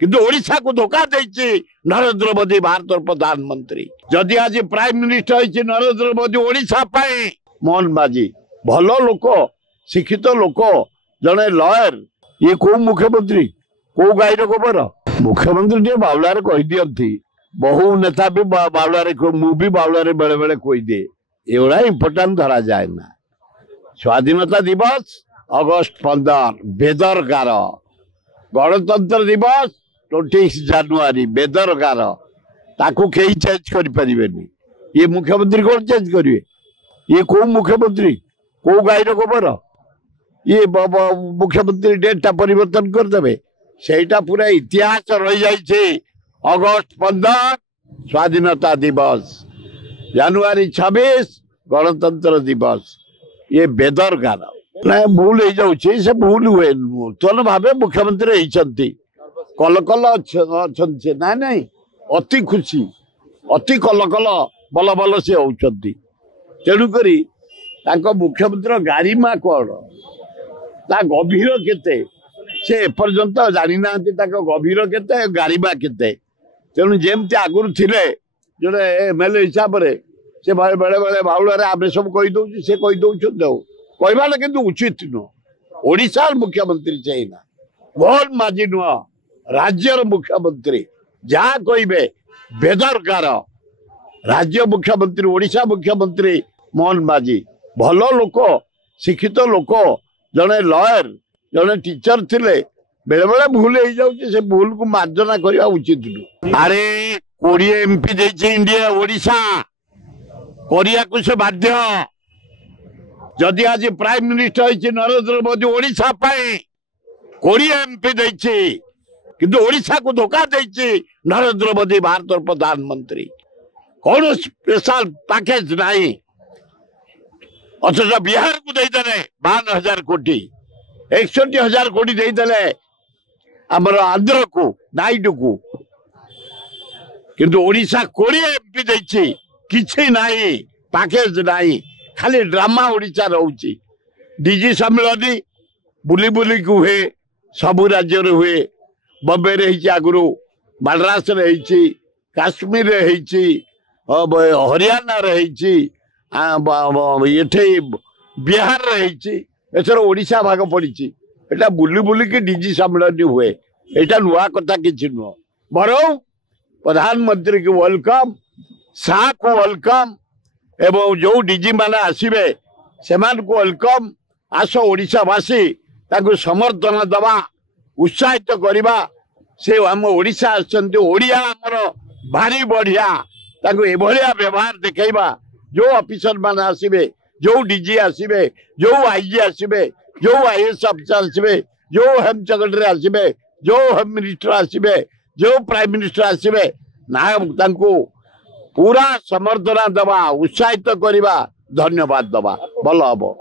किंतु ओडिशा को धोखा देछि नरेंद्र मोदी भारत प्रधानमंत्री। जदि आज प्राइम मिनिस्टर होइछि नरेंद्र मोदी ओडिशा पाए मोहन माझी भल लोक शिक्षित लोक जड़े लयर ये को मुख्यमंत्री को गाईर गोबर मुख्यमंत्री टे बावलारे कहि दियंती बहु नेता भी बावलारे मु भी बावलारे बेले बेले कहि दे एवढा इंपोर्टेंट धरा जाए ना। स्वाधीनता दिवस अगस्त 15 बेदरकार गणतंत्र दिवस 26 जनवरी बेदरकार ताकू कहीं चेंज कर पारिबेनी। ये मुख्यमंत्री कौन चेंज करिवे ये को मुख्यमंत्री को गाईर गोबर ये मुख्यमंत्री डेटा परिवर्तन करदे सेटा पूरा इतिहास रही जाइए। अगस्त 15 स्वाधीनता दिवस जनवरी 26 गणतंत्र दिवस ये बेदरकार ना भूल हो जाऊँ से भूल हुए नूतन भाव मुख्यमंत्री होती कलकल अच्छे ना नहीं अति खुशी अति कलकल बल बल से होती तेणुक मुख्यमंत्री गारिमा कौन ता गभीर केते से एपर्यंत जानी ना गभीर केते गारिमा केते तेणु जमती आगुरी थिले जोड़े एमएलए हिसाब से बेले बेले बाउल आम सब कहीदे से कहीदे कहवाटा किंतु उचित नुह। ओडिशा मुख्यमंत्री चाहिए मोहन माझी नुह राज्यर मुख्यमंत्री जहाँ कहे बेदरकार राज्य मुख्यमंत्री ओडिशा मुख्यमंत्री मोहन माझी भल लोक शिक्षित लोक जड़े लयर जड़े टीचर थिले बेले बेले भूल हो जाऊँ से भूल को मार्जना करने उचित नुह। अरे 20 एमपी देछि इंडिया ओडिशा कोरिया को से बाध्य जदि आज प्राइम मिनिस्टर होइछि नरेंद्र मोदी ओडिशा पाए 20 एमपी देछि किंतु ओडिशा को धोखा देछि नरेंद्र मोदी भारत प्रधानमंत्री। कौन स्पेशल पैकेज नहीं अथच बिहार को देदेले 52,000 कोटी 61,000 कोटी देदेले आमर आंध्र को नाइडू को किंतु ओडिशा 20 एमपी देछि किछि नाही पैकेज नाही खाली ड्रामा ओडिशा रोची डीजी सम्मेलन बुली बुली को हुए सबु राज्य हुए बम्बे रे आगुरी मद्रास काश्मीर हरियाणा ये बिहार एथर ओडिशा भाग पड़ी एटा बुली बुली की डीजी सम्मेलन हुए एटा नुआ कथा किछि नुह बरं प्रधानमंत्री की वेलकम शाह को वेलकम एवं जो डीजी माने आसबे से वेलकम आस ओडिशावासी समर्थन दवा उत्साहित करवा से आम ओडिशा आसछन्ति ओडिया आमर भारी बढ़िया एभलिया व्यवहार देखा जो ऑफिसर माने आसबे जो डीजी आसबे जो आईजी आसबे जो आईएएस ऑफिसर आसबे जो होम सेक्रेटरी आसबे जो होम मिनिस्टर आसबे जो प्राइम मिनिस्टर आसबे ना पूरा समर्थना दवा उत्साहित करवा धन्यवाद दवा भल हम।